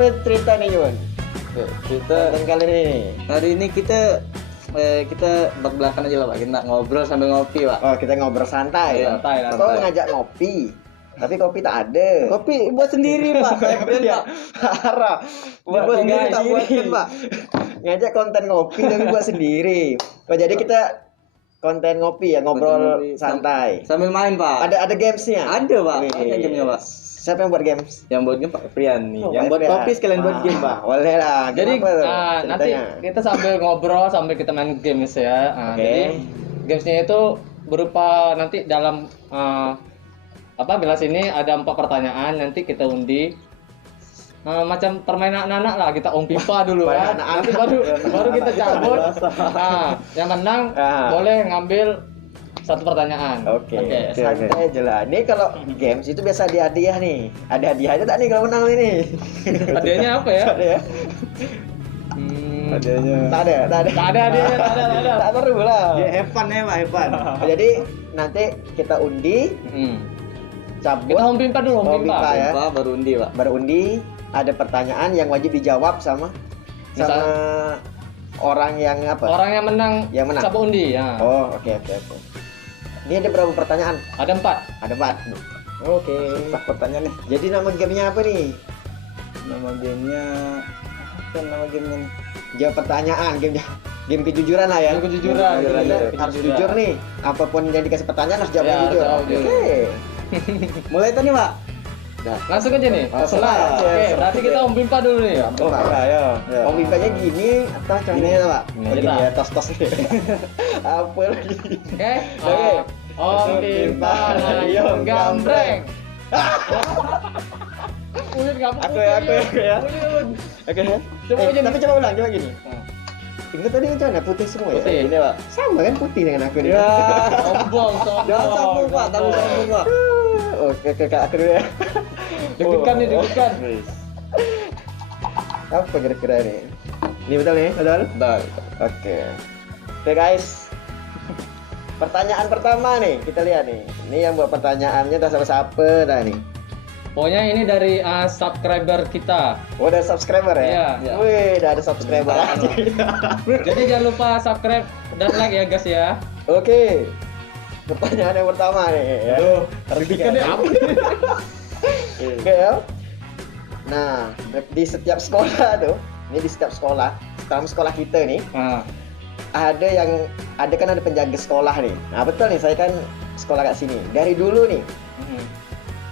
apa cerita nih Yun? Kita Dan kali ini. hari ini kita belak-belakan aja lah Pak. Kita ngobrol sambil ngopi Pak. Oh, kita ngobrol santai. Iya, santai. Kau ngajak ngopi. Tapi kopi tak ada. Kopi buat sendiri Pak. Saya brand Pak. Parah. Buat sendiri tak buatkan Pak. Ngajak konten ngopi tapi buat sendiri. Oh, jadi kita konten ngopi ya, ngobrol Ngopi santai. Sambil main Pak. Ada gamesnya? Ada Pak. Wih. Ada gamenya Pak. Siapa yang buat games? Yang buat game Pak Frian nih. Oh, Yang Pak buat Frian. kopi sekalian buat game Pak. Boleh lah. Jadi Kenapa tuh? nanti Ceritanya. kita sambil ngobrol sambil kita main games ya. Oke. Jadi gamesnya itu berupa nanti dalam gelas ini ada 4 pertanyaan, nanti kita undi. Macam permainan anak-anak lah, kita pipa dulu Permainan kan. anak-anak. Nanti baru kita cabut. Nah, yang menang boleh ngambil 1 pertanyaan. Oke, santai aja lah. Ini kalau games itu biasa ada hadiah nih. Ada hadiahnya tak nih kalau menang ini? Hadiahnya apa ya? Ada ya? Adanya. Tak ada. Tak ada hadiahnya, tak ada. Tak perlu lah. Ya Evan ya Pak Evan. Jadi nanti kita undi, cabut, Kita pipa dulu, Home pipa. pipa. Ya. Pak baru undi Pak. baru undi. Ada pertanyaan yang wajib dijawab sama orang yang apa? Orang yang menang, Yang menang. sapu undi ya. Oh, oke. Ini ada berapa pertanyaan? Ada 4. Ada 4. Oke. Susah pertanyaannya. Jadi nama gamenya apa nih? Nama gamenya apa nama gamenya nih? Jawab pertanyaan, game kejujuran lah ya. Game kejujuran, Kita kejujuran. harus jujur nih. Apapun yang dikasih pertanyaan harus jawab Ya, yang jujur. jawab Oke. jujur. Mulai tadi Pak. Langsung aja nih. Langsung Oke, aja. berarti kita pipa dulu nih. Oh, ya. Mau mintanya gini atau macam Gini ya, Pak. Oh, gini ya, tos-tos nih. Apa lagi? Oke. Oke. Om pipa ayam gambreng. Uyun kamu. Aku ya. Uyun. Oke ya. Coba aja nih. Tapi coba ulang, coba gini. Ingat tadi macam mana? Putih semua ya? Putih. Ini Pak. Sama kan putih dengan aku nih. Ya. Sombong, Jangan sombong Pak, tapi sombong Pak. Oke, aku dulu ya. Deg-degan nih, deg-degan. Apa kira-kira ini? Ini betul nih? Betul? Bentar. Oke. Oke guys. Pertanyaan pertama nih, kita lihat nih. Ini yang buat pertanyaannya dah siapa dah nih. Pokoknya ini dari subscriber kita. Oh, ada subscriber ya? Iya. Iya. Wih, udah ada subscriber aja. Jadi jangan lupa subscribe dan like ya guys ya. Oke. Pertanyaan yang pertama nih ya. Aduh, Deg-degan Ini apa nih? Oke ya. Nah, di setiap sekolah tuh, ini di setiap sekolah, dalam sekolah kita nih, Nah, ada kan ada penjaga sekolah nih. Nah, betul nih, saya kan sekolah kat sini. Dari dulu nih,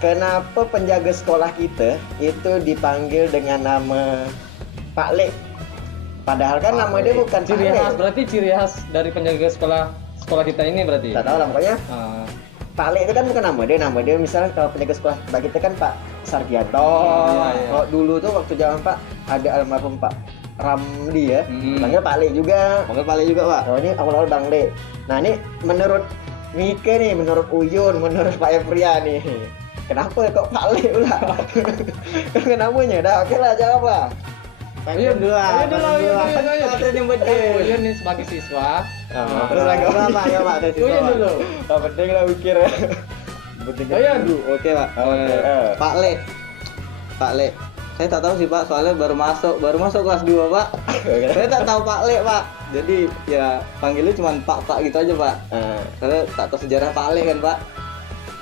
kenapa penjaga sekolah kita itu dipanggil dengan nama Pak Lek? Padahal kan nama dia bukan Pak ciri khas, Lek. berarti ciri khas dari penjaga sekolah kita ini berarti. Tak tahu lah pokoknya. Ah, Pak Lek itu kan bukan nama dia misalnya kalau penjaga sekolah Pak kita kan Pak Sargianto. Iya. Kalau dulu tuh waktu zaman Pak ada almarhum Pak Ramli ya, panggil Pak Lek juga. Panggil Pak Le juga Pak. Oh ini awal-awal Bang Lek. Nah ini menurut Mike nih, menurut Uyun, menurut Pak Efria nih, kenapa kok Pak Lek pula? Kenapanya? Dah oke lah jawab lah. Uyun dulu. Ada yang buat Uyun nih sebagai siswa. Terus lagi apa ya Pak? Uyun dulu. Oh, penting lah mikir. Uyun. Oke Pak. Oke. Pak Le. Pak Le. Saya tak tahu sih Pak, soalnya baru masuk kelas 2 Pak. Saya tak tahu Pak Le Pak. Jadi ya panggilnya cuma Pak gitu aja Pak. Karena tak tahu sejarah Pak Le kan Pak.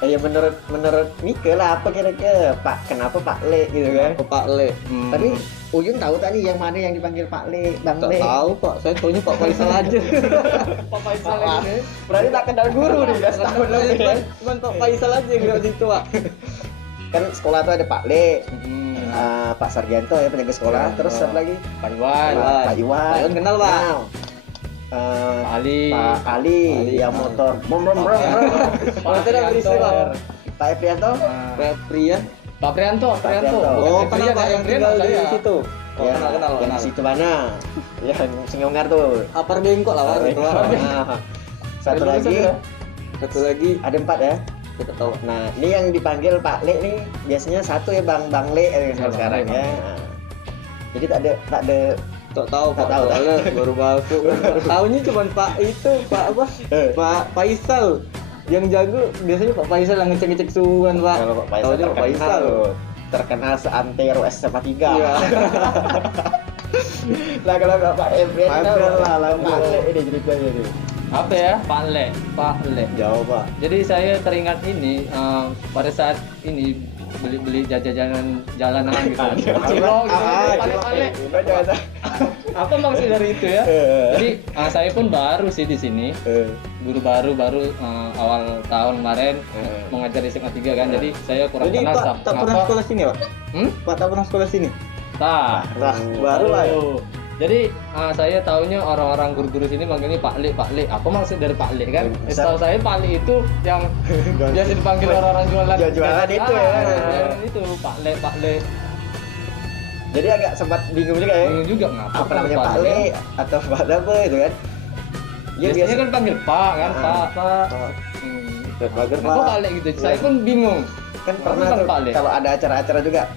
Ya menurut Mike lah apa kira-kira Pak kenapa Pak Le gitu kan? Ke Pak Le. Tapi Uyun tahu tadi yang mana yang dipanggil Pak Le, Bang tak Le? tahu Pak, saya taunya Pak Faisal aja. Pak Faisal Wah, ini. berarti tak kenal guru nih, udah setahun lebih ya. Cuman Pak Faisal aja yang di situ Pak. Kan sekolah tuh ada Pak Le, Pak Sargianto ya penjaga sekolah, Iya. terus satu lagi Pak Iwan. Pak Iwan. Pak Iwan kenal, Pak. Pak Ali. Pak Ali yang motor. Motor udah berisi Pak. Pak Efrianto. Pak Prian. Pak Prianto. Oh, kenal Pak yang tinggal di saya. situ. Oh, Ya, kenal. yang di situ mana? Yang Singgongar tuh. Apar bengkok lah Pak. Nah, satu lagi Satu lagi ada 4 ya. kita tahu. Nah, ini yang dipanggil Pak Le nih biasanya satu ya Bang Le Ya, sekarang Bang Le, ya. Nah, jadi tak ada Tak tahu Pak. Tak tahu. Soalnya baru masuk. Tahunya cuma Pak itu, Pak apa? Pak Faisal. Yang jago biasanya Pak Faisal yang ngecek-ngecek suhuan Pak. Kalau Pak Faisal Taunya Pak terkenal Faisal. tuh. terkenal seantero SMA 3. Iya. Lah kalau Bapak Efrian Efrian lah, Pak Le ini ceritanya nih. Apa ya? Pak Le. Jauh, Pak. Jadi saya teringat ini pada saat ini beli jajanan jalanan gitu. Cilok gitu. Pale. Apa maksud dari itu ya? Jadi saya pun baru sih di sini. Guru baru awal tahun kemarin mengajar di SMA 3 kan. Jadi saya kurang Jadi kenal Pak tak pernah sekolah sini, Pak? Pak tak pernah sekolah sini? Nah, baru lah ya. Jadi saya taunya orang-orang guru-guru sini manggilnya Pak Le. Apa maksud dari Pak Le kan? Setahu saya Pak Le itu yang biasa dipanggil orang-orang jualan itu ya. Itu Pak Le. Jadi agak sempat bingung juga ya. Bingung juga ngapa Apa namanya Pak Le atau Pak apa itu kan? Ya biasanya kan panggil Pak kan, Pak. Kenapa Pak Le gitu? Saya pun bingung. Kan pernah tuh kalau ada acara-acara juga.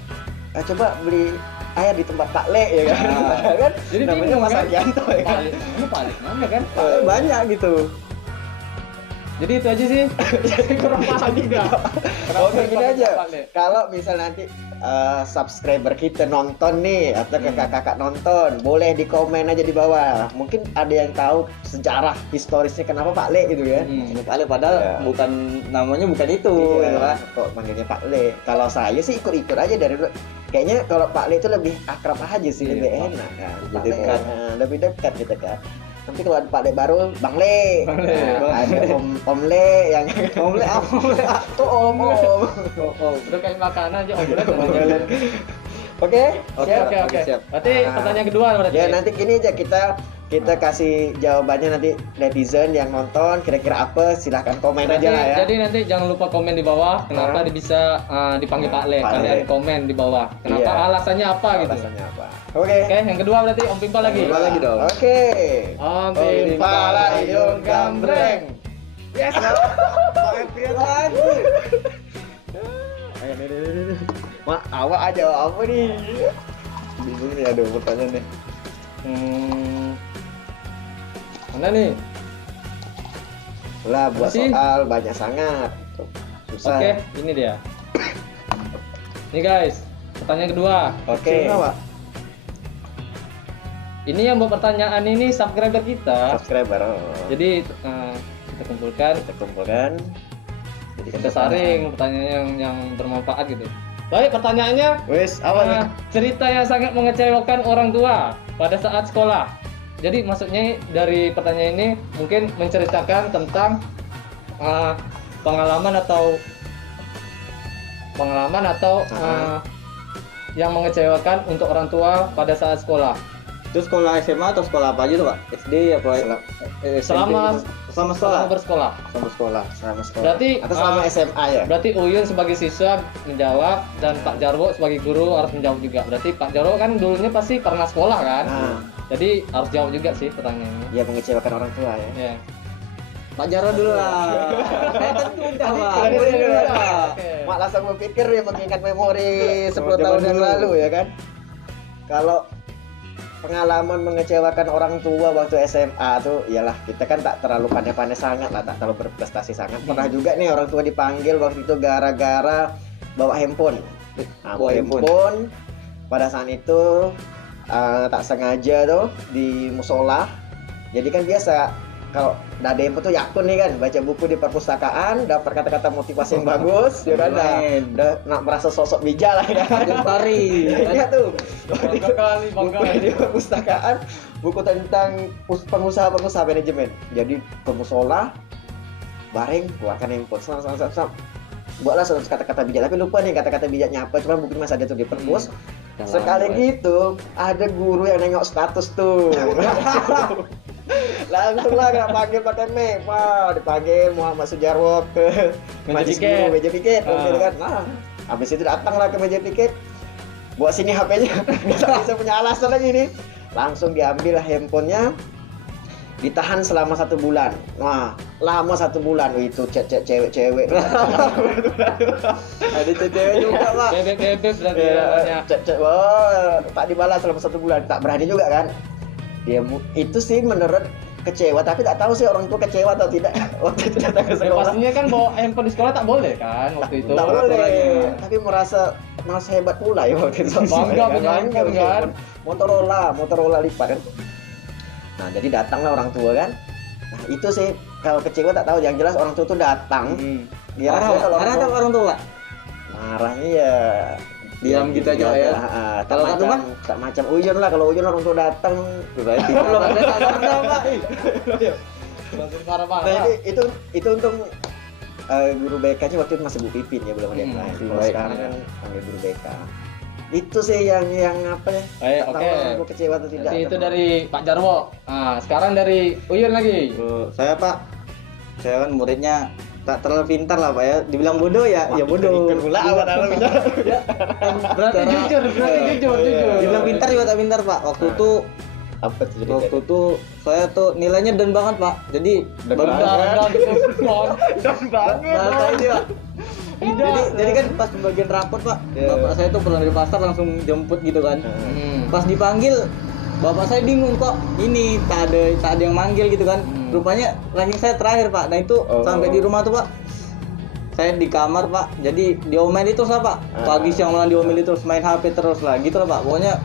Coba beli ayam di tempat Pak Le ya kan. Kan jadi namanya Mas kan? Arianto ya kan. Pak Le mana kan? Banyak gitu. Jadi itu aja sih. Kurang paham juga. Oke, gini aja. Kalau misal nanti subscriber kita nonton nih atau kakak-kakak nonton, boleh di komen aja di bawah. Mungkin ada yang tahu sejarah historisnya kenapa Pak Le gitu ya. Pak Le padahal bukan namanya bukan itu, iya, ya, Pak. Kok manggilnya Pak Le. Kalau saya sih ikut-ikut aja dari dulu. Kayaknya kalau Pak Le itu lebih akrab aja sih, lebih enak kan. Pak Le, lebih dekat gitu kan. Nanti kalau ada Pak Le baru, Bang Le. Ada Om Le yang Om Le apa? Tuh Om. Udah kayak makanan aja Om Le. Oke. Siap. Berarti pertanyaan kedua berarti. Ya nanti gini aja kita kasih jawabannya nanti netizen yang nonton kira-kira apa, silahkan komen aja lah ya. Jadi nanti jangan lupa komen di bawah kenapa dia bisa dipanggil Pak Le. Kalian komen di bawah. Kenapa alasannya apa gitu. Alasannya apa? Oke, yang kedua berarti Om Pimpa lagi. Lagi dong. Oke. Om Pimpa Layung Gambreng. Yes. Pak Efrian lagi. Ayo nih. Mak, awak aja apa nih? Bingung nih, aduh pertanyaan nih. Mana nih? Lah buat soal banyak sangat. Susah. Oke, ini dia. Nih guys, pertanyaan kedua. Oke. Ini yang buat pertanyaan ini subscriber kita. Subscriber. Jadi kita kumpulkan. Jadi kita saring pertanyaan yang bermanfaat gitu. Baik, pertanyaannya. Wes, apa cerita yang sangat mengecewakan orang tua pada saat sekolah. Jadi maksudnya dari pertanyaan ini mungkin menceritakan tentang pengalaman atau yang mengecewakan untuk orang tua pada saat sekolah. Itu sekolah SMA atau sekolah apa aja tuh, Pak? SD apa? Selama bersekolah. Selama sekolah. Berarti atau selama SMA ya? Berarti Uyun sebagai siswa menjawab dan Pak Jarwo sebagai guru harus menjawab juga. Berarti Pak Jarwo kan dulunya pasti pernah sekolah kan? Jadi harus jawab juga sih pertanyaannya. Ya mengecewakan orang tua ya. Iya. Pak Jarwo dulu lah. Saya tentu udah, Pak. Mak langsung berpikir ya mengingat memori 10 tahun yang lalu ya kan. Kalau pengalaman mengecewakan orang tua waktu SMA tuh iyalah kita kan tak terlalu pandai-pandai sangat lah, tak terlalu berprestasi sangat. Pernah juga nih orang tua dipanggil waktu itu gara-gara bawa handphone. Bawa handphone pada saat itu tak sengaja tuh di musola. Jadi kan biasa kalau udah ada handphone tuh yakun nih kan, baca buku di perpustakaan, dapat kata-kata motivasi yang bagus, ya kan, udah nak merasa sosok bijak lah ya. Pari. Iya tuh. Bangga di perpustakaan, buku tentang pengusaha manajemen. Jadi pemusola, bareng keluarkan handphone, sam. Buatlah satu kata-kata bijak, tapi lupa nih kata-kata bijaknya apa, cuma buku masih ada tuh di perpus. Sekali gitu, ada guru yang nengok status tuh. Langsung lah kena panggil pakai mic, dipanggil Muhammad Sujarwo ke meja piket, gitu kan. Nah, habis itu datang lah ke meja piket, buat sini HP-nya, bisa punya alasan lagi nih. Langsung diambil handphonenya, ditahan selama 1 bulan. Wah, lama 1 bulan itu chat cewek-cewek. Ada cewek juga, Pak. Bebek berarti namanya. Chat, tak dibalas selama 1 bulan, tak berani juga kan. Dia itu sih menurut kecewa, tapi tak tahu sih orang tua kecewa atau tidak waktu itu datang ke Ya, sekolah. pastinya kan bawa handphone di sekolah tak boleh kan waktu itu. Tak boleh, Peraturannya. tapi merasa hebat pula ya waktu itu. Bangga punya handphone kan. Motorola lipat kan. Nah jadi datanglah orang tua kan. Nah itu sih kalau kecewa tak tahu, yang jelas orang tua tuh datang. Dia rasanya kalau Marah tak orang tua, Pak? marahnya ya Diam gitu aja, ya. Kalau Kalau macam tak macam Uyun lah, kalau Uyun orang tua datang Saya belum ada tanda, Pak. Langsung marah-marah. tapi itu untung guru BK-nya waktu itu masih Bu Pipin ya, belum ada yang lain. Kalau baik. sekarang kan panggil guru BK. Itu sih yang apa ya? Tak tahu aku kecewa atau tidak. Jadi itu dari Pak Jarwo. Nah, sekarang dari Uyun lagi. Saya, Pak, saya kan muridnya tak terlalu pintar lah, Pak ya. Dibilang bodoh ya, ya bodoh. Ikut pula awal-awal. Berarti jujur. Dibilang pintar juga tak pintar, Pak. Waktu itu Apa tuh jadi? waktu itu saya tuh nilainya down banget, Pak. Jadi baru Rendah gitu. Down banget. bahasa ini, Pak. Jadi kan pas pembagian rapot, Pak, bapak saya tuh pulang dari pasar langsung jemput gitu kan. Pas dipanggil, bapak saya bingung kok ini tak ada yang manggil gitu kan. Rupanya ranking saya terakhir, Pak. Nah itu sampai di rumah tuh, Pak, saya di kamar, Pak. Jadi diomeli terus lah, Pak. Pagi siang malam diomeli terus, main HP terus lah gitu lah, Pak. Pokoknya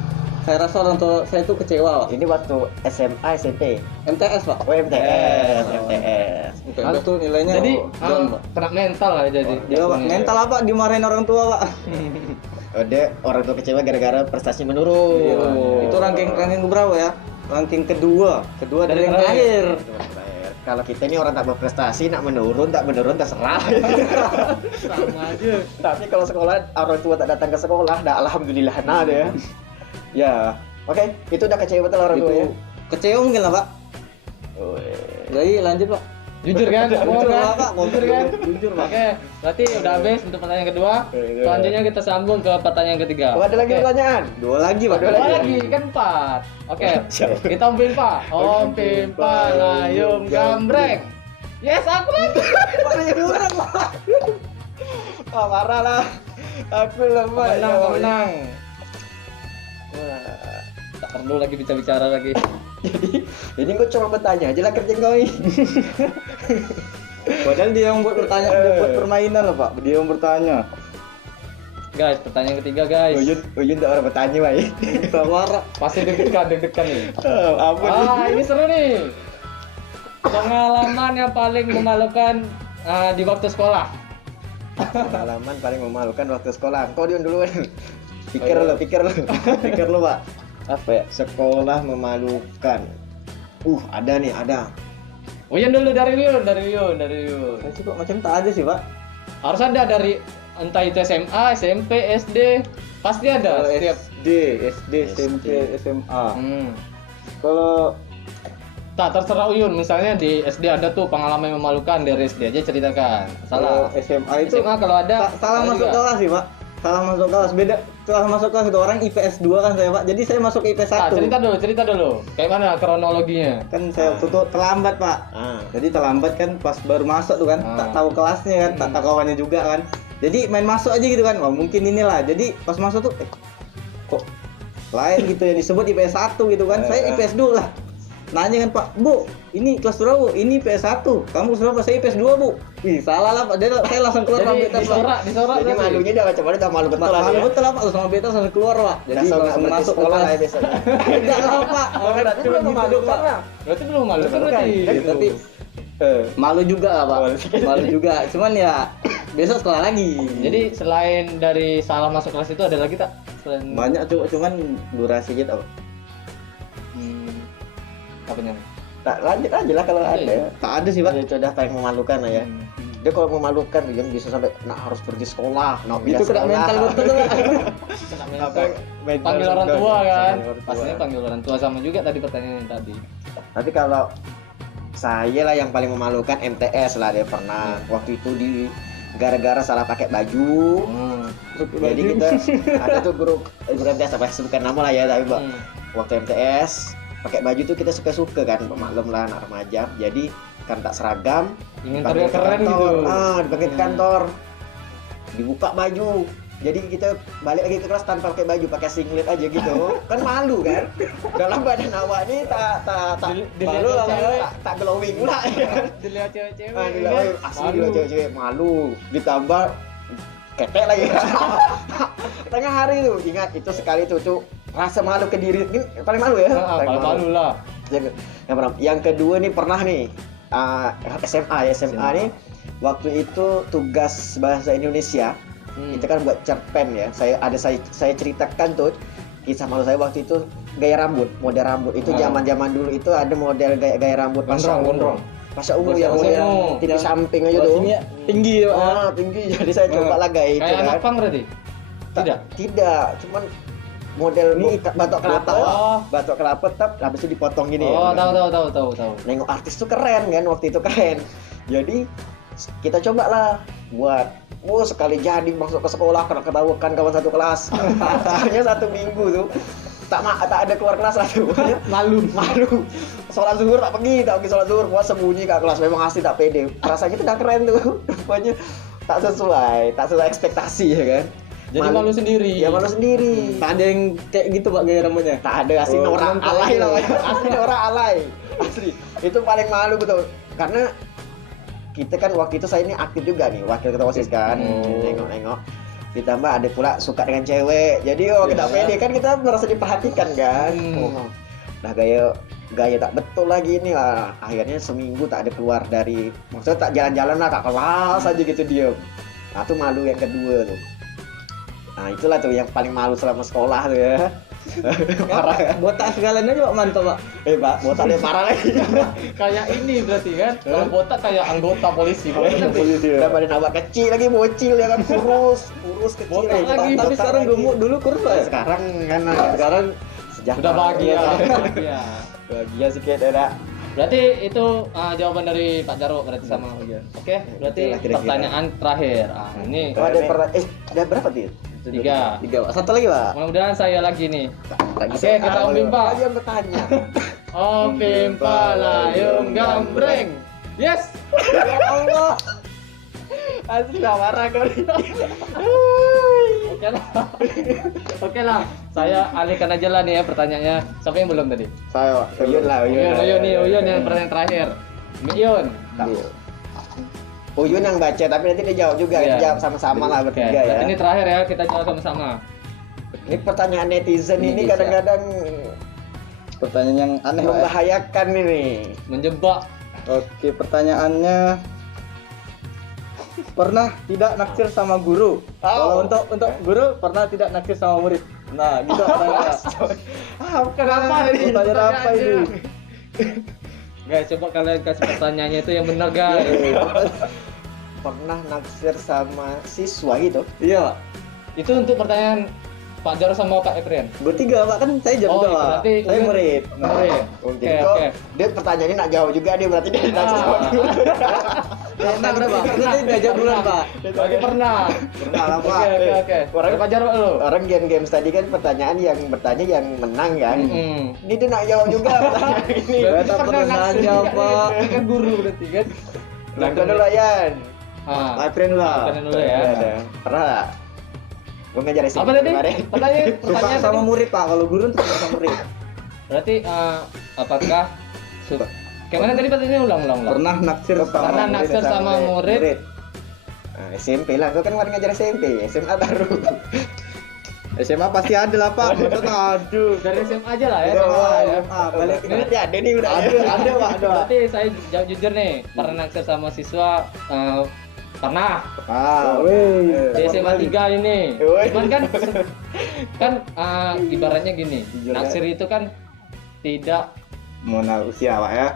saya rasa orang tua saya tuh kecewa, Pak. Ini waktu SMA, SMP. MTS, Pak. Oh, MTS. MTS tuh nilainya Jadi down, Pak. kena mental lah jadi. Dia, Pak, mental apa dimarahin orang tua, Pak. Dia orang tua kecewa gara-gara prestasi menurun. Itu ranking berapa ya? Ranking kedua dari yang terakhir. Kalau kita ini orang tak berprestasi, nak menurun terserah. Sama aja. Tapi kalau sekolah orang tua tak datang ke sekolah, dah alhamdulillah nah deh. Ya, oke, itu udah kecewa betul orang tua ya. Kecewa mungkin lah, Pak. Jadi lanjut, Pak. Jujur kan? Jujur lah, Pak. Jujur kan? Jujur, Pak. Oke, berarti udah habis untuk pertanyaan kedua. Selanjutnya kita sambung ke pertanyaan ketiga. Oh, ada lagi Oke. pertanyaan? Dua lagi, Pak. Dua lagi kan 4. Oke. Kita Om Pimpa. Om Pimpa layum gambreng. Yes, aku lagi. Kurang, Pak. Ah, marah lah. Aku lemah. Menang. Tak perlu lagi bicara lagi. Jadi gue cuma bertanya aja lah kerja kau ini. Padahal dia yang buat pertanyaan, dia buat permainan loh, Pak. Dia yang bertanya. Guys, pertanyaan ketiga, guys. Uyun tak orang bertanya, Pak. Marah. Pasti deg-degan nih. Apa Ini seru nih. Pengalaman yang paling memalukan di waktu sekolah. Pengalaman paling memalukan waktu sekolah. Kau Dion duluan. Pikir lo, Pak. Apa ya? Sekolah memalukan. Ada. Uyun dulu dari Uyun. Saya sih, Pak, macam tak ada sih, Pak. Harus ada dari entah itu SMA, SMP, SD. Pasti ada Kalau setiap. SD, SMP, SMA. Kalau tak terserah Uyun, misalnya di SD ada tuh pengalaman yang memalukan dari SD aja ceritakan. Kalau Salah. SMA itu SMA kalau ada salah masuk juga. kelas sih, Pak. Salah masuk kelas. Beda. Salah masuk kelas itu orang IPS 2 kan saya, Pak. Jadi saya masuk ke IPS 1. Cerita dulu. Kayak mana kronologinya? Kan saya waktu itu terlambat, Pak. Jadi terlambat kan pas baru masuk tuh kan, tak tahu kelasnya kan, tak tahu kawannya juga kan. Jadi main masuk aja gitu kan. Wah, mungkin inilah. Jadi pas masuk tuh kok lain gitu yang disebut IPS 1 gitu kan. Saya IPS 2 lah. Nanya kan, Pak, Bu, ini kelas berapa, Bu? Ini IPS 1. Kamu kelas berapa? Saya IPS 2, Bu. Ih, salah lah, Pak. Saya langsung keluar Jadi ambil tas, Pak. disorak Jadi berarti. malunya udah macam mana? Udah malu betul lah. Malu betul lah, Pak. Langsung ambil tas, langsung keluar, Pak. Jadi langsung masuk ke sekolah lah kelas. ya besok. Enggak lah, Pak. Berarti belum memalukan lah. Berarti belum malu kan Bukan. berarti. Ya, tapi malu juga lah, Pak. Malu juga. Cuman ya besok sekolah lagi. Jadi selain dari salah masuk kelas itu ada lagi tak? Selain Banyak tuh, cuman durasi aja tau. apanya? Tak lanjut aja lah kalau ada. Tak ada sih, Pak. Itu udah paling memalukan lah ya. Dia kalau memalukan dia bisa sampai harus pergi sekolah, Itu kena mental betul, Pak. Kena mental. Panggil orang tua kan? Pastinya panggil orang tua, sama juga tadi pertanyaan yang tadi. Tapi kalau saya lah yang paling memalukan MTS lah, dia pernah waktu itu di gara-gara salah pakai baju. Jadi kita ada tuh grup MTS, apa sebutkan nama lah ya, tapi waktu MTS pakai baju tuh kita suka-suka kan, maklum lah anak remaja. Jadi kan tak seragam, Ingin dipanggil terlihat keren ke kantor. gitu. Dipanggil ke kantor, dibuka baju, Jadi kita balik lagi ke kelas tanpa pakai baju, pakai singlet aja gitu. Kan malu kan? Dalam badan awak ini tak malu lah, tak glowing pula kan. Dilihat cewek-cewek. Asli dilihat cewek-cewek malu. Ditambah ketek lagi. Tengah hari tuh, ingat itu sekali tuh, Cuk. Rasa malu ke diri ini paling malu ya. Paling malu lah. Yang kedua nih pernah nih SMA nih waktu itu tugas bahasa Indonesia. Kita kan buat cerpen ya. Saya ceritakan tuh kisah malu saya waktu itu gaya rambut, model rambut. Itu zaman-zaman dulu itu ada model gaya rambut gondrong. Masa umum yang model di samping aja tuh. Tinggi ya. Tinggi. Jadi saya coba lah gaya itu kayak kan. anak pang berarti? Tidak, cuman model batok kelapa. Batok kelapa habis itu dipotong gini ya. Tahu. Nengok artis tuh keren kan, waktu itu keren. Jadi kita coba lah buat sekali jadi masuk ke sekolah ketahuan kawan satu kelas. Soalnya 1 minggu tuh tak ada keluar kelas lah tuh. Malu. Sholat zuhur tak pergi sholat zuhur, puas sembunyi ke kelas. Memang asli tak pede. Rasanya tuh udah keren tuh. Pokoknya tak sesuai ekspektasi ya kan. Jadi malu sendiri. Ya malu sendiri. Tak ada yang kayak gitu Pak gaya rambutnya. Tak ada, asli orang alay namanya. Asli orang alay. Asli. Itu paling malu betul. Karena kita kan waktu itu saya ini aktif juga nih, wakil ketua OSIS kan. Nengok. Ditambah ada pula suka dengan cewek. Jadi kita pede kan, kita merasa diperhatikan kan. Nah gaya tak betul lagi ini lah. Akhirnya seminggu tak ada keluar dari, maksudnya tak jalan-jalan lah, tak kelas aja gitu diem. Nah itu malu yang kedua tuh. Nah itulah tuh yang paling malu selama sekolah tuh ya. Parah ya. Botak sekalian aja Pak, mantap Pak. Pak, botak dia parah lagi. Kayak ini berarti kan. Kalau botak kayak anggota polisi. Udah badan awak kecil lagi, bocil ya kan, kurus kecil. Botak lagi. Tapi sekarang gemuk, dulu kurus Pak ya? Sekarang kan sejak udah bahagia. Bahagia sikit ya. Berarti itu jawaban dari Pak Jarwo berarti sama Uyan. Oke, berarti pertanyaan terakhir. Ini ada berapa dia? 3. Satu lagi Pak. Mudah-mudahan saya lagi nih. Oke, kita Om Pimpa. Lagi yang bertanya. Om Pimpa layung gambreng. Yes. Ya Allah. Asli udah marah kali. Oke lah. Saya alihkan aja lah nih ya pertanyaannya. Siapa yang belum tadi? Saya, Uyun yang pertanyaan terakhir. Uyun. Uyun yang baca, tapi nanti dia jawab juga. Kita jawab sama-sama lah bertiga ya. Ini terakhir ya, kita jawab sama-sama. Ini pertanyaan netizen ini kadang-kadang pertanyaan yang aneh membahayakan ini. Menjebak. Oke, pertanyaannya pernah tidak naksir sama guru? Kalau untuk guru pernah tidak naksir sama murid. Nah, gitu kenapa ini? Pertanyaan apa ini? Guys, coba kalian kasih pertanyaannya itu yang benar guys. Pernah naksir sama siswa gitu? Iya. Itu untuk pertanyaan Pak Jarwo sama Pak Efrian. Bertiga Pak, kan saya jawab juga Pak. Saya murid. Oke. Dia pertanyaannya nak jawab juga dia, berarti dia naksir sama guru. Pernah berapa? Berarti dia jawab duluan Pak. Berarti pernah. Pernah lah Pak. Oke. Orang Pak Jarwo lu. Orang game tadi kan pertanyaan yang bertanya yang menang kan. Ini dia nak jawab juga pertanyaan ini. Kita pernah nanya Pak. Kan guru berarti kan. Langkah dulu Yan. Apren lah. Dulu ya. Pernah. Gue ngajarin apa tadi? Pertanyaan sama murid Pak. Kalau guru untuk sama murid. Berarti apakah gimana tadi pertanyaannya ulang. Pernah naksir sama murid. Nah, SMP lah, gue kan kemarin ngajar SMP, SMA baru. SMA pasti ada lah Pak. Aduh, dari SMA aja lah ya. SMA. Balik nanti ada nih udah. Ada Pak. Berarti saya jawab jujur nih, pernah naksir sama siswa pernah. Di SMA 3 ini. Cuman kan ibaratnya gini, naksir itu kan tidak mengenal usia Pak ya.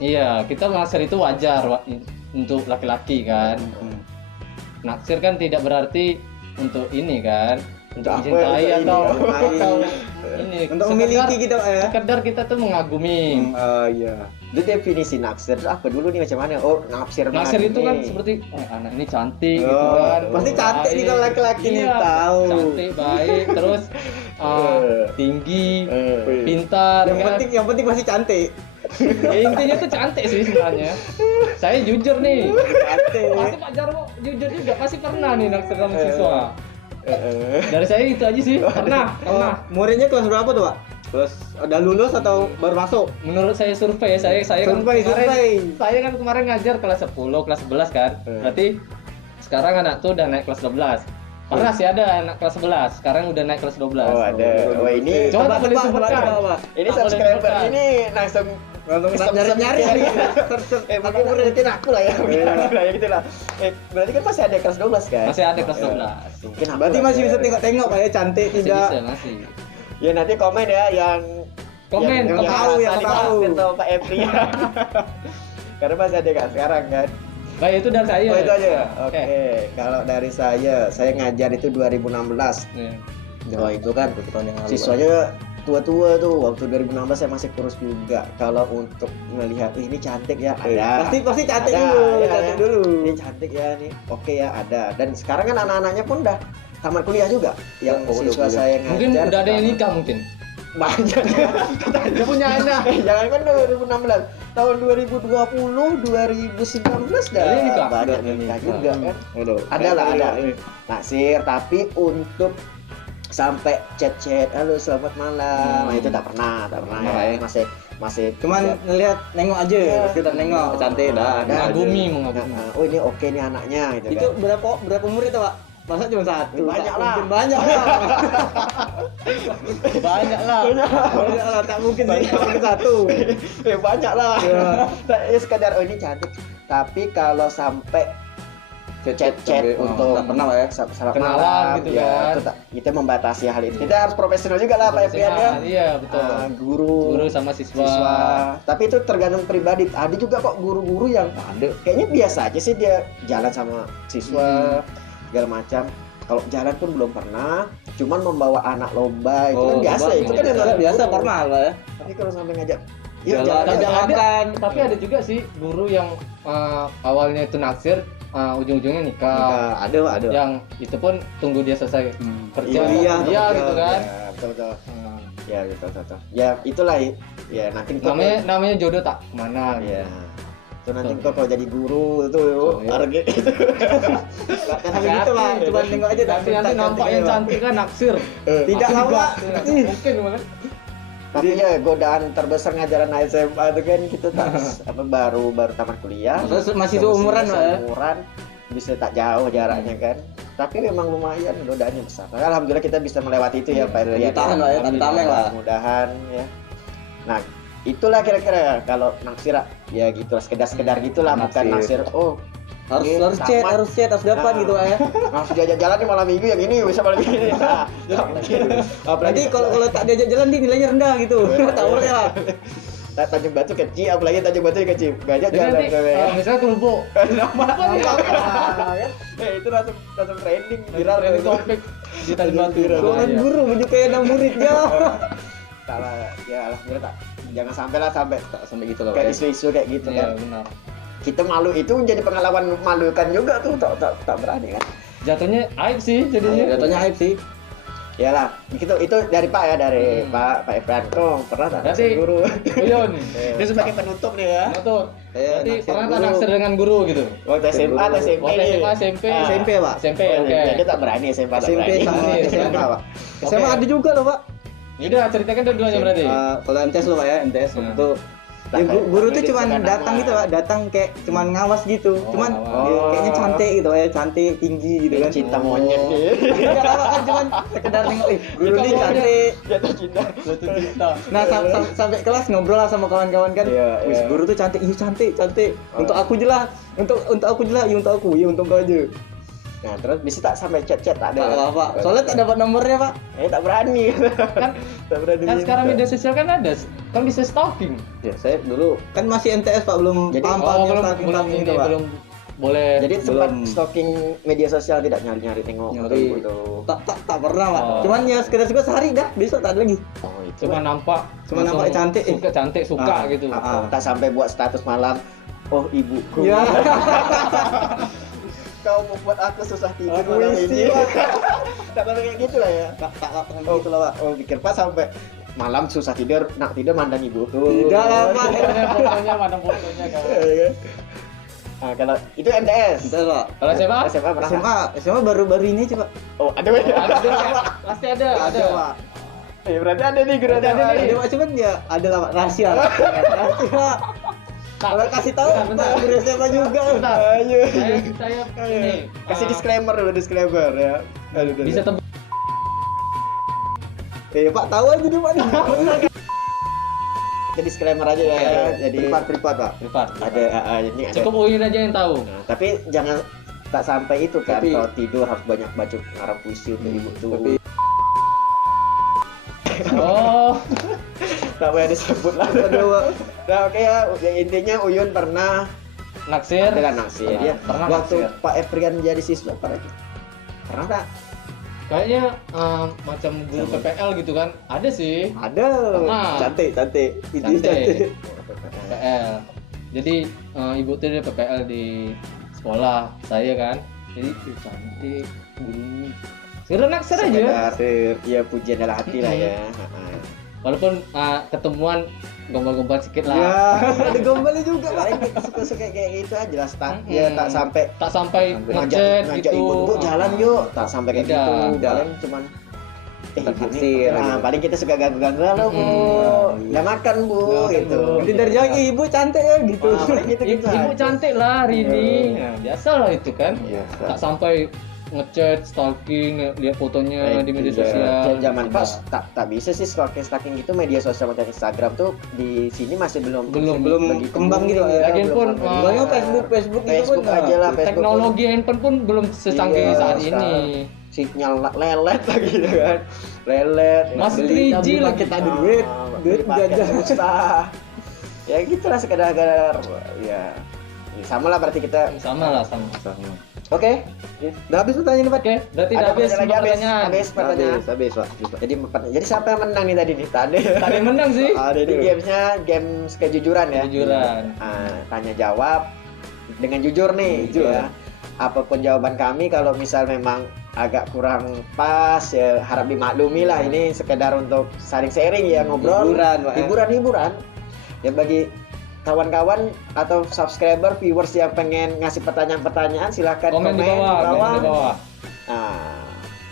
Iya, kita naksir itu wajar untuk laki-laki kan. Naksir kan tidak berarti untuk ini kan, untuk mencintai atau ini untuk memiliki kita ya. Sekedar kita tuh mengagumi. Iya. Itu definisi naksir apa dulu nih, macam mana? Oh, naksir itu kan seperti anak ini cantik gitu kan. Pasti cantik nih kalau laki-laki nih tahu. Cantik, baik, terus tinggi, pintar. Yang penting pasti cantik. Ya, intinya tuh cantik sih sebenarnya. Saya jujur nih. Pasti Pak Jarwo jujur juga, pasti pernah nih naksir sama siswa. Dari saya itu aja sih. Pernah. Muridnya kelas berapa tuh, Pak? Kelas udah lulus atau baru masuk? Menurut saya survei, saya kan Survei. saya kan kemarin ngajar kelas 10, kelas 11 kan. Berarti sekarang anak tuh udah naik kelas 12. Pernah sih ada anak kelas 11, sekarang udah naik kelas 12. Oh, ada. Oh, ini Coba boleh sebutkan. ini subscriber ini langsung nyari. mungkin muridin aku lah ya. Ya gitu lah. Berarti kan masih ada kelas 12 kan? Masih ada kelas 12. Mungkin aku Berarti lah masih ya. bisa tengok-tengok Pak ya, cantik Masih tidak? bisa, masih. Ya nanti komen ya yang Komen, yang tahu, yang tahu. atau Pak Epri. Karena masih ada kan sekarang kan. Baik, itu dari saya. Oh itu aja ya? Oke. Oke. Kalau dari saya ngajar itu 2016. Iya. Oh itu kan tahun yang lalu. siswanya tua-tua tuh. Waktu 2016 saya masih kurus juga. Kalau untuk melihat ini cantik ya ada. Pasti cantik Ada, dulu, ya, cantik ya. dulu. Ini cantik ya nih. Oke ya ada. Dan sekarang kan anak-anaknya pun udah tamat kuliah juga. Yang Oh, udah siswa kuliah. saya ngajar. Mungkin udah ada yang nikah mungkin. Banyak ya. Dia punya anak. Jangan kan 2016. Tahun 2020, 2019 dah Ada yang nikah? banyak Ada nikah nikah. juga kan. Aduh. Ada lah ada. Naksir tapi untuk sampai chat-chat halo selamat malam nah, itu tak pernah ya. masih Cuman ngelihat nengok aja, Iya. sekitar nengok, cantik dah. Mengagumi. oh ini oke nih anaknya gitu Itu kan. berapa murid tuh, Pak? Masa cuma satu? Banyak Tak lah. mungkin banyak lah. Banyak lah. Banyak lah, tak mungkin sih cuma satu. Banyak lah Iya. ya sekadar oh ini cantik tapi kalau sampai chat Sampai- untuk tak pernah Pak ya. salah Kenalan malam, gitu ya, kan. kita, kita membatasi hal itu kita harus profesional juga lah Pak Eprian ya. Iya, betul. Guru Sama siswa. tapi itu tergantung pribadi ada juga kok guru-guru yang Ada. kayaknya biasa aja sih dia jalan sama siswa segala macam kalau jalan pun belum pernah cuman membawa anak lomba itu kan biasa lomba, itu kan biasa. yang Biasa guru. formal Pak ya. tapi kalau sampai ngajak yuk Jalan, jalan ngajak aja. makan. Tapi ada juga sih guru yang awalnya itu naksir, ujung-ujungnya nikah. ada Yang itu pun tunggu dia selesai kerja. Iya, Iya gitu kan. ya, betul Hmm. ya betul ya itulah ya nanti engkau Namanya jodoh tak kemana ya gitu. itu nanti engkau kalau jadi guru itu iya. harga itu Tapi gitu Pak, cuma nengok aja. Tapi nanti nampak yang cantik kan naksir. Tidak lah Pak. Ih. Mungkin banget. tapi ya godaan terbesar ngajaran SMA itu kan kita tak apa baru tamat kuliah Terus masih seumuran Pak ya. seumuran bisa tak jauh jaraknya kan tapi memang lumayan godaannya besar alhamdulillah kita bisa melewati itu ya Pak Eprian Ditahan Pak ya, tak tameng lah. mudahan ya nah itulah kira-kira kalau naksir ya gitu sekedar gitulah bukan Naksir. naksir oh Harus ini harus chat, harus dapat Nah. gitu Pak ya. langsung jalan-jalan nih malam minggu yang ini bisa malam minggu ini nah, tak mungkin. Nanti kalau tak diajak jalan dia nilainya rendah gitu. Tahu ya. Tanjung Batu kecil apalagi Tanjung Batu yang kecil gajah Jadi jalan nanti misalnya ke Lubuk. apa nih itu langsung trending viral Jadi itu. topik di Tanjung Batu. Ruangan guru menuju kayak anak muridnya. Salah ya alhamdulillah tak jangan sampai lah sampai Sampai gitu loh Pak kayak ya. isu-isu kayak gitu Iya, kan benar. kita malu itu menjadi pengalaman memalukan juga tuh tak berani kan Jatuhnya aib sih jadinya. Jatuhnya aib sih. iyalah itu dari Pak ya dari Pak Eprian pernah tak Berarti naksir guru Uyun. ini sebagai penutup nih ya Nah tuh. Iya, Berarti naksir pernah tak guru. naksir dengan guru gitu? waktu SMA atau SMP Waktu nih SMA, SMP. Ah. SMP Pak. SMP, Oh, oke. jadi tak berani SMP tak SMP berani sama Iya, SMA Pak. Oke. SMA ada juga loh Pak. Yaudah ceritakan dua-duanya berarti. Kalau MTS loh Pak ya, MTS Hmm. itu ya, guru tuh cuman Bukan datang nama. gitu Pak, datang kayak cuman ngawas gitu. Oh, Cuman ngawas. ya, kayaknya cantik gitu ya, cantik, tinggi gitu kan. cinta monyet nih Enggak apa kan cuman sekedar nengok guru Cinta ini monyet. cantik. jatuh cinta Jatuh cinta. Nah, sampai kelas ngobrol lah sama kawan-kawan kan. Iya, Wis iya. guru tuh cantik, iya cantik, cantik. Untuk aku aja lah. Untuk aku aja lah, iya untuk aku, iya untuk kau aja. nah terus bisa tak sampai chat tak Tak ada apa, soalnya tak dapat nomornya Pak. tak berani Kan tak berani kan minta. sekarang media sosial kan ada, kan bisa stalking. Ya saya dulu kan masih MTS Pak, belum Jadi- paham Oh, yang belum stalking belum itu ini Pak. belum boleh. jadi sempat Belum. stalking media sosial tidak nyari-nyari tengok Nyari. gitu Tak pernah Pak. Oh. Cuman ya sekedar suka sehari dah, besok tak ada lagi. oh itu Cuma nampak, Cuma langsung nampak cantik. cantik suka gitu. tak sampai buat status malam oh ibuku Ya. kau membuat aku susah tidur Aku malam isi, ini Pak. tak pernah kayak gitu lah ya Tak lakukan oh gitu lah Pak. oh pikir pas sampai malam susah tidur nak tidur mandang ibuku Tidak lah Pak. Fotonya mana fotonya kan. Iya kan? Ah, kalau itu MTS. Bentar, Pak. Kalau SMA? SMA pernah nggak? SMA baru-baru ini coba. Oh, ada ya? Ada, pasti ada. Pak. Berarti ada nih guru Ada nih. Ada Pak, cuman ya ada lah Pak, rahasia. Rahasia. Kalau kasih tahu Bentar. guru SMA juga. Bentar. Ayo. Saya ini Kasih disclaimer dulu, disclaimer ya. Aduh, bisa tebak. Pak tahu aja nih Pak. Kita disclaimer aja ya. Jadi Privat Pak. Privat. ada ini ada. Cukup Uyun aja yang tahu. Nah, tapi jangan tak sampai itu kan. Tapi- Kalau tidur harus banyak baca ngarang puisi untuk ibu tuh. Tapi- Oh, Tak boleh disebut lah. Nah, oke ya. Ya, intinya Uyun pernah naksir. adalah naksir ya. Pernah Waktu naksir. Pak Efrian jadi siswa pernah tak? Kayaknya macam guru PPL gitu kan. Ada sih Ada. Pernah. Cantik. Ini Cantik. cantik. PPL. Jadi ibu tuh dia PPL di sekolah saya kan. Jadi cantik guru. Sudah naksir aja. Sekedar ya pujian dalam hati lah ya. Walaupun ketemuan gombal-gombal sedikit lah. Ya, ada gombalnya juga Pak. Paling suka-suka kayak gitu aja lah tak Mm-mm. ya tak sampai Tak sampai ngajak ngechat gitu. ibu jalan yuk, tak sampai kayak Tidak. gitu. Tidak. Paling cuman ibu Taksir, nih, gitu. paling kita suka ganggu-ganggu halo bu, Mm-mm. udah makan bu, Udah makan, gitu. Bu. Nanti dari jauh ibu cantik ya gitu. Paling gitu Ibu aja. cantik lah hari ini. Iya. Nah, biasa lah itu kan. Iya. Tak sampai ngechat, stalking, lihat fotonya di media sosial. Zaman pas Tidak. tak bisa sih stalking gitu media sosial macam Instagram tuh di sini masih belum Belum begitu kembang gitu, booming, ya. Lagian belum pun, kembang. Banyak Facebook Facebook gitu aja lah, Facebook Teknologi handphone pun belum secanggih Iya, saat sekarang. ini. sinyal lelet lagi gitu kan, lelet Masih beli- 3G beli lagi. paket ada duit beli paket jajan. susah. Ya gitulah sekedar ya sama lah berarti kita. Sama lah, sama. Oke, Udah habis pertanyaan Pak. Oke, berarti ada udah habis pertanyaan lagi, pertanyaan. habis pertanyaan. Habis Pak. Jadi siapa yang menang nih tadi nih? Tadi. Tadi menang sih. Jadi gamesnya games kejujuran ya. Kejujuran. Tanya jawab dengan jujur nih, Jujur. ya. Apapun jawaban kami, kalau misal memang agak kurang pas ya harap dimaklumi lah. Ini sekedar untuk saling sharing ya, ngobrol, Hiburan, Pak, ya. hiburan. Ya bagi kawan-kawan atau subscriber, viewers yang pengen ngasih pertanyaan-pertanyaan, silahkan Komen di bawah, komen di bawah. Nah,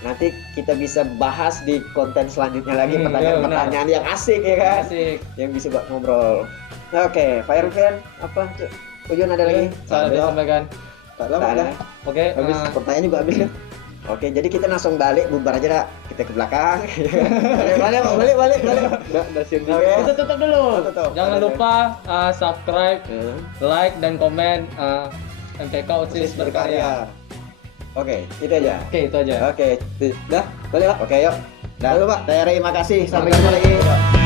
nanti kita bisa bahas di konten selanjutnya lagi Hmm, pertanyaan-pertanyaan yang asik ya kan, Asik. yang bisa buat ngobrol. Oke, Pak Irfan, apa? Cuk? Ujian ada lagi? Salah disampaikan. Tak Tak lama ada. dah. Oke, Habis pertanyaan juga habis ya. Oke, jadi kita langsung balik, bubar aja dah. Kita ke belakang. Balik. Udah siap Oke. kita tutup dulu. Tutup. Jangan Ada. lupa subscribe, like dan komen MTK Otsis berkarya. Oke, itu aja. Oke, itu aja. Oke, Dah, balik Pak. oke yuk. Dah, Halo, Pak. terima kasih. Sampai jumpa lagi.